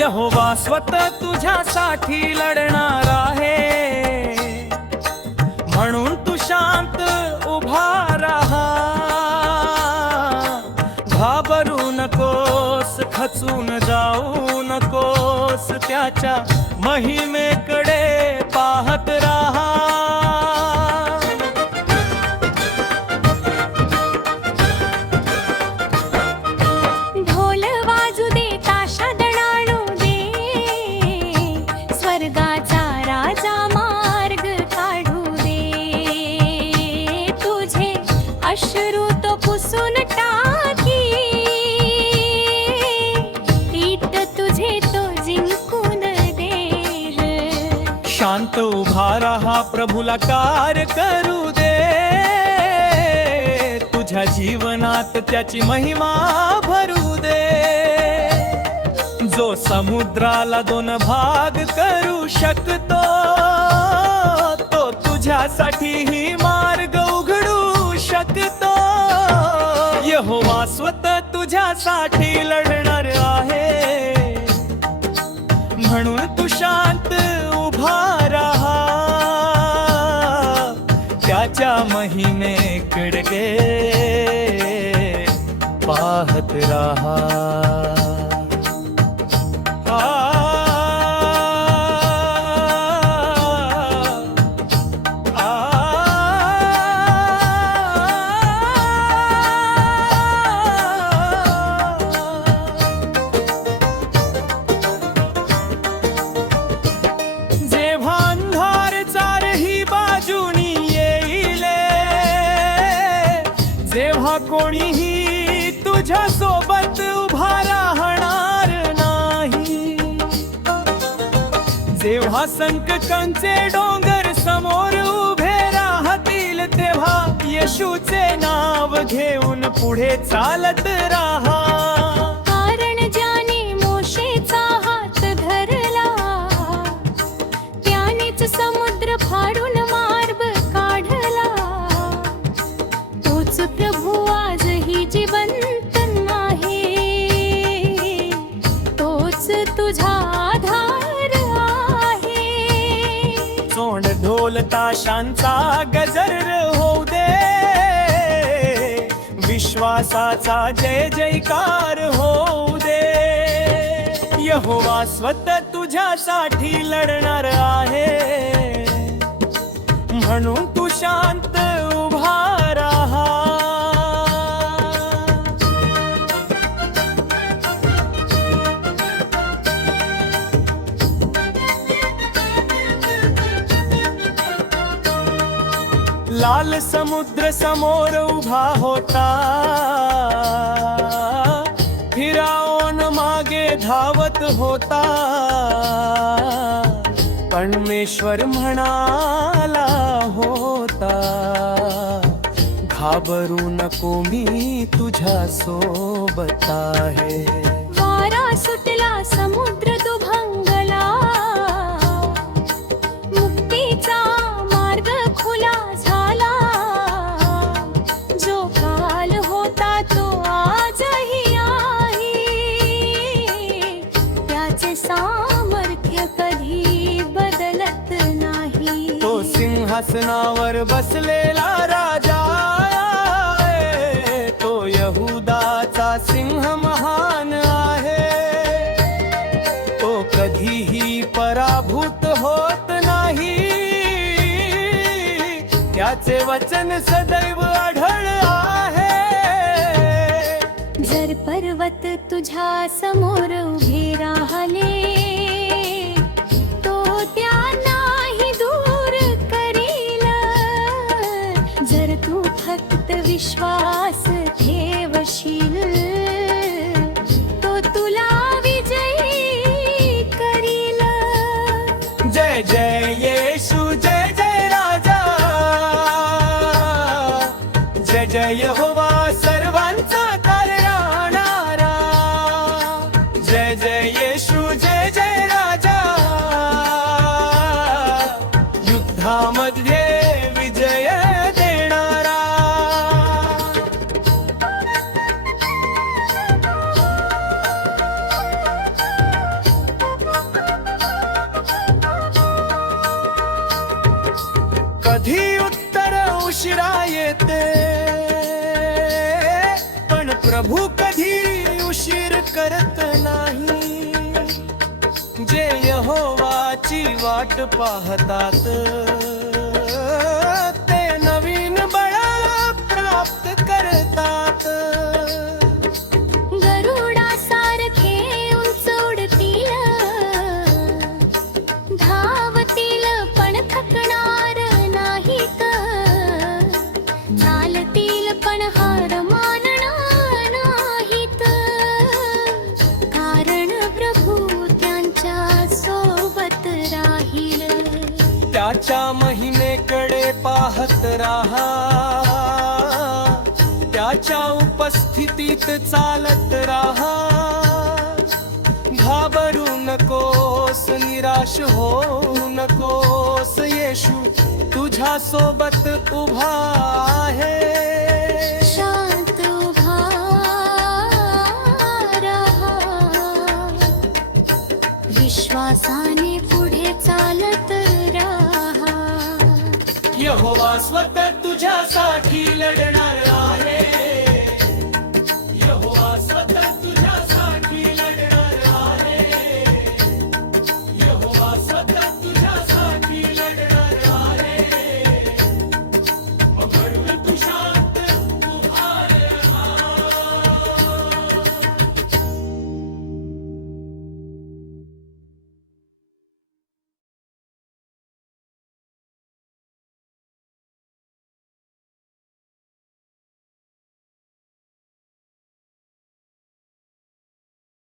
यहोवा स्वतः तुझ्यासाठी लढणार आहे, म्हणून तू शांत उभा राहा. घाबरू नकोस, खचून जाऊ नकोस, त्याच्या महिमेकडे पाहत राहा. ढोल वाजू दे, ताशा दणाणू दे, स्वर्गाचा राजा मार्ग काढू दे. तुझे अश्रू तो पुसून टाकी, पीठ तुझे तो जिंकून दे. शांत उभा राहा, प्रभूला कार्य करू दे. तुझ्या जीवनात त्याची महिमा भरू दे. जो समुद्राला दोन भाग करू शकतो, तो तुझ्यासाठीही मार्ग उघडू शकतो. यहोवा स्वतः तुझ्यासाठी लढणार आहे, म्हणून तू शांत उभा राहा. त्याच्या महिमेकडे पाहत राहा. जेव्हा अंधार चारही बाजूनी येईले, जेव्हा कोणीही तुझ्या सोबत उभा राहणार नाही, जेव्हा संकटांचे डोंगर समोर उभे राहतील, तेव्हा येशूचे नाव घेऊन पुढे चालत राहा. कारण ज्याने मोशेचा हात धरला, त्यानेच समुद्र फाडून मार्ग काढला. तोच प्रभू आजही जिवंत आहे, तोच तुझा आधार आहे. सोंड ढोल ताशांचा गजर होऊ दे, विश्वासाचा जय जयकार होऊ दे. यहोवा स्वतः तुझ्यासाठी लढणार आहे, म्हणून तू शांत उभा राहा. लाल समुद्र समोर उभा होता, फिराओन मागे धावत होता. परमेश्वर म्हणाला होता, घाबरू नको, मी तुझ्या सोबत आहे. वारा सुटला, समुद्र दुभंगला, मुक्तीचा मार्ग खुला झाला. जो काल होता तो आजही आहे, त्याचे सामर्थ्य कधी बदलत नाही. तो सिंहासनावर बसलेला राजा आहे, तो यहुदाचा सिंह महान आहे. तो कधीही पराभूत होत नाही, त्याचे वचन सदैव अढळ आहे. जर पर्वत तुझ्या समोर उभे राहिले, तो त्यांनाही दूर करील. जर तू फक्त विश्वास ठेवशील, तो तुला विजयी करील. जय जय येशू, जय जय राजा, जय जय यहोवा सर्वांचा तारणारा. जय जय येशू, जय जय राजा, युद्धामध्ये विजय देणारा. यहोवाची वाट पाहतात ते नवीन बळ प्राप्त करतात. गरुडासारखे उंच उडतील, धावतील पण थकणार नाहीत, चालतील पण हार मानणार नाहीत, कारण प्रभू त्यांच्या सोबत राहील. त्याच्या महिमेकडे पाहत राहा, त्याच्या उपस्थितीत चालत राहा. घाबरू नकोस, निराश होऊ नकोस, येशू तुझ्या सोबत उभा आहे. शांत उभा रहा, विश्वासाने पुढे चालत राहा. यहोवा स्वतः तुझ्यासाठी लढणार